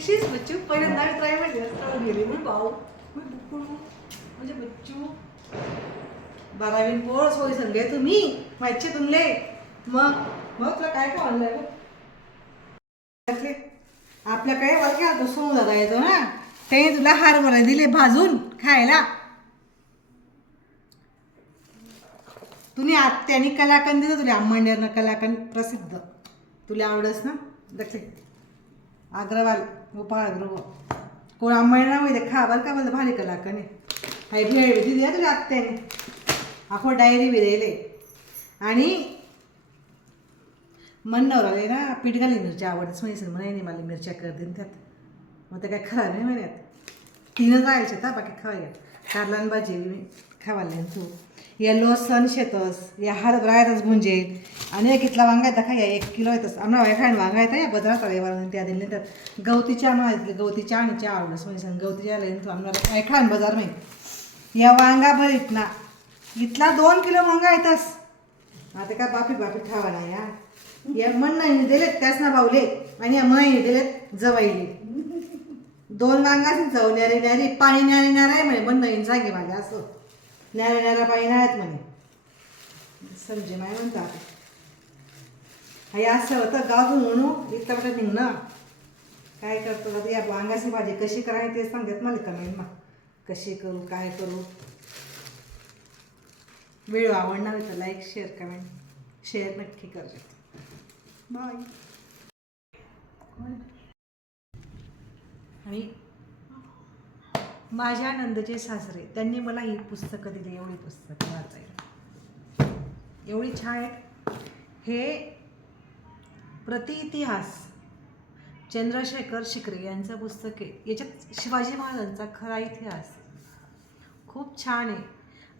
कशी आहेस बच्चू? पहिल्यांदा मी ट्राय म्हणजे गेली मी भाऊ मी बुकू म्हणजे बच्चू 12वी पोर सोयी संगे तुम्ही माहिती तुमले मग मग तुला काय काय आणलंय आपल्याकडे वरक्या तो सोनं येतो ना ते तुला हरभरा दिले भाजून खायला. तुम्ही आत्यानी कलाकंद दिलं तुला आंबंड्यानं कलाकंद प्रसिद्ध तुला आवडस ना दक्षे अग्रवाल उपाहारगृह कोण आंबंड्या माहिती खा बरं का बोलतं भारी कलाकंद हाय भेळ दिली दिली तुला आत्याने आपण डायरी बी दिले आणि म्हणणार आले ना पीठ घाली मिरची आवडच माहिती म्हणे मला मिरच्या कर देईन त्यात मग ते काय खराब नाही म्हणत 3च राहायचे तर बाकी खावाय कारलान भाजी मी खावाले तू या लसण शेतस या हरभरा येतच गुंजे आणि एक इथला वांगा येतं खाय 1 किलो येतच आम्हाला वायखाण वांगा येतं या बजारात रविवार त्या दिले तर गवती चहा माहिती गवती चहा आणि चहा आवडस म्हणजे गवती चहा लिहिलं तू आम्हाला वायखाण बाजार माहिती या वांगा भरीत ना इथला 2 किलो वांगा येतस आता का बापी बापी खावा ना या मन नाही दिलेत त्याच ना भावले आणि या मनाई दिलेत जवाईले 2 वांगा जाऊ न्यारी न्यारी पाणी न्यारी न्यार आहे म्हणे मन नाही जागे माझ्या असं न्यारा न्यारा पाणी नाहीत म्हणे समजे माय म्हणतात हे असं होतं गाव म्हणू इथं कुठं निघणं काय करतो आता या वांगाची भाजी कशी करायची ते सांगतात मला कमेंट मग कशी करू काय करू व्हिडिओ आवडणार आहे तर लाईक शेअर कमेंट शेअर नक्की करते बाय. आणि माझ्या नंदचे सासरे त्यांनी मला ही पुस्तकं दिली एवढी पुस्तकं वाचायला एवढी छान आहेत. हे प्रतिइतिहास चंद्रशेखर शिकरे यांचं पुस्तक आहे. याच्यात शिवाजी महाराजांचा खरा इतिहास खूप छान आहे.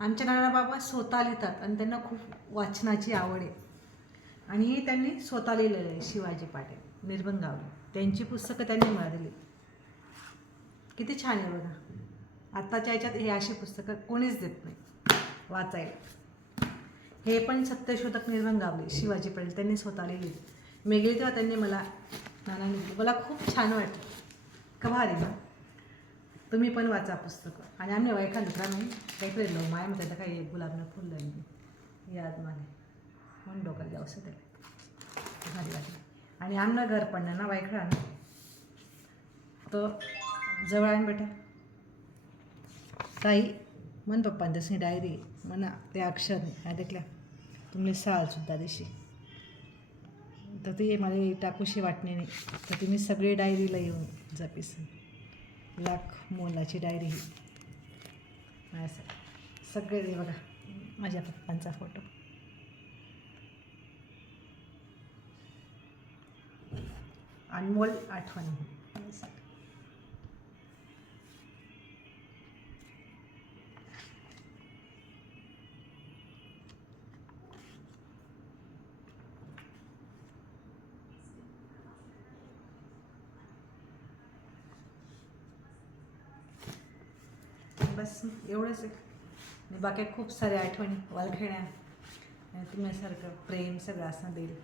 आमच्या नानाबाबा स्वतः लिहितात आणि त्यांना खूप वाचनाची आवड आहे आणि हे त्यांनी स्वतः लिहिलेलं आहे. शिवाजी पाटील निर्बंगावले त्यांची पुस्तकं त्यांनी मला दिली. किती छान आहे बघा. आत्ताच्या याच्यात हे अशी पुस्तकं कोणीच देत नाही वाचायला. हे पण सत्यशोधक निर्बंगावले शिवाजी पाटील त्यांनी स्वतः लिहिली. मी गेली तेव्हा त्यांनी मला नानाने दिली. मला खूप छान वाटलं का भारी ना. तुम्ही पण वाचा पुस्तकं आणि आम्ही वैखा दुसरा नाही काहीतरी लो माय म्हणतात काही गुलाबनं फुल लागली याद माने म्हणून डोक्याला जावंसं त्याला भारी वाटली. आणि आमनं घर पण ना वायखळा ना तर जवळ आहे बेटा काही म्हण पप्पांची डायरी म्हणा ते अक्षर नाही देखल्या तुम्ही सालसुद्धा दिशी तर ते मला टाकूशी वाटणे नाही तर तुम्ही सगळे डायरीला येऊन जपीस लाख मोलाची डायरी ही सगळे दे बघा माझ्या पप्पांचा फोटो अनमोल आठवणी. बस एवढंच आहे. बाकी खूप साऱ्या आठवणी वालखेड्या तुम्हाला सारखं प्रेम सगळं असं देईल.